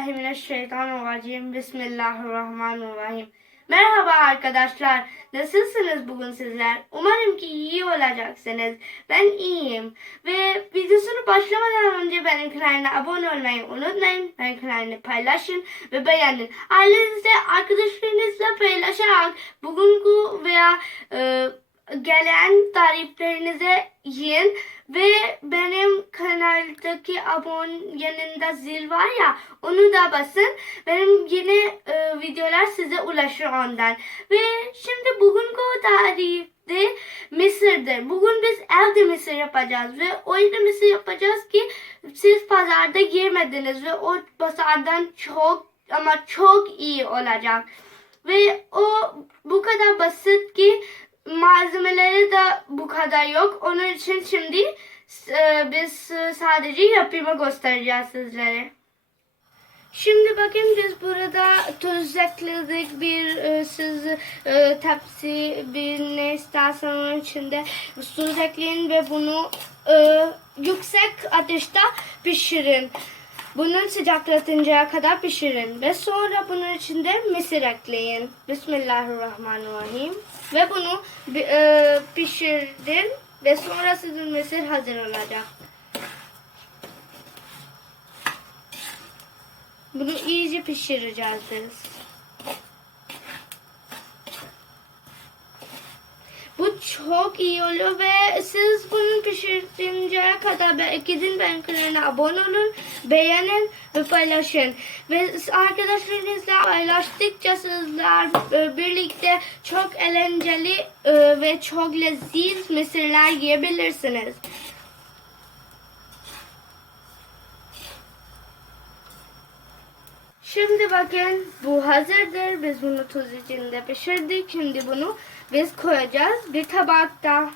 Mineşşeytanirracim. Bismillahirrahmanirrahim. Merhaba arkadaşlar. Nasılsınız bugün sizler? Umarım ki iyi olacaksınız. Ben iyiyim. Ve videosunu başlamadan önce benim kanalıma abone olmayı unutmayın. Benim kanalımı paylaşın ve beğenin. Ailenizle, arkadaşlarınızla paylaşarak bugünkü veya e, gelen tariflerinize yiyin ve benim kanaldaki abone yanında zil var ya onu da basın. Benim yeni e, videolar size ulaşır ondan. Ve şimdi bugünkü tarifte mısırdır. Bugün biz evde mısır yapacağız ve öyle mısır yapacağız ki siz pazarda yemediniz ve o pazardan çok ama çok iyi olacak. Ve o bu kadar basit ki malzemeleri de bu kadar yok. Onun için şimdi e, biz sadece yapımı göstereceğiz sizlere. Şimdi bakın biz burada tuz ekledik bir e, siz e, tepsi bir ne istersen onun içinde tuz ekleyin ve bunu e, yüksek ateşte pişirin. Bunun sıcaklatıncaya kadar pişirin ve sonra bunun içinde mısır ekleyin. Bismillahirrahmanirrahim. Ve bunu e, pişirin ve sonra sizin mısır hazır olacak. Bunu iyice pişireceğiz biz. Bu çok iyi oluyor ve siz bunu pişirdiğinceye kadar be- gidin benim kanalıma abone olun, beğenin ve paylaşın. Ve arkadaşlarınızla paylaştıkça sizler e, birlikte çok eğlenceli e, ve çok leziz mısırlar yiyebilirsiniz. Şimdi bakın bu hazırdır. Biz bunu tuz içinde pişirdik. Şimdi bunu biz koyacağız bir tabakta.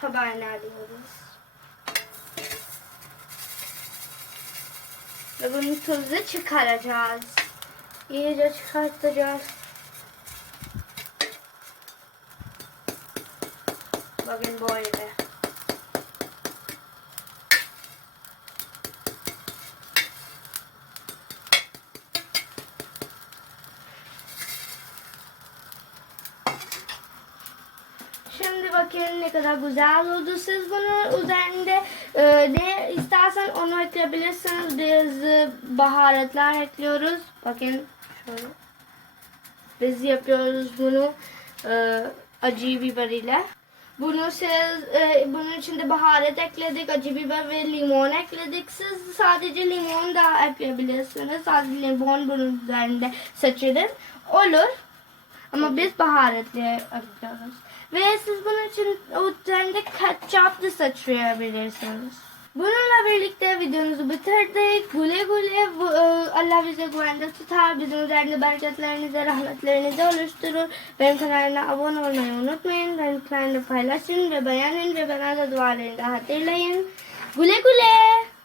Tabağına alıyoruz. Ve bunun tuzu çıkaracağız. İyice çıkartacağız. Bakın böyle. Şimdi bakın ne kadar güzel oldu. Siz bunu üzerinde e, ne istersen onu ekleyebilirsiniz. Biz e, baharatlar ekliyoruz. Bakın şöyle. Biz yapıyoruz bunu e, acı biber ile. Bunu siz e, bunun içinde baharat ekledik, acı biber ve limon ekledik. Siz sadece limon da ekleyebilirsiniz. Sadece limon bunun üzerinde seçelim. Olur. Ama biz baharatlı ekliyoruz. Ve siz bunun için üzerinde ketçap da sıçrayabilirsiniz. Bununla birlikte videomuzu bitirdik. Güle güle bu, e, Allah bize güvende tutar. Bizim üzerinde bereketlerinizi, rahmetlerinizi oluşturur. Benim kanalıma abone olmayı unutmayın. Benim kanalımı paylaşın ve beğenin ve bana da dualarını hatırlayın. Güle güle.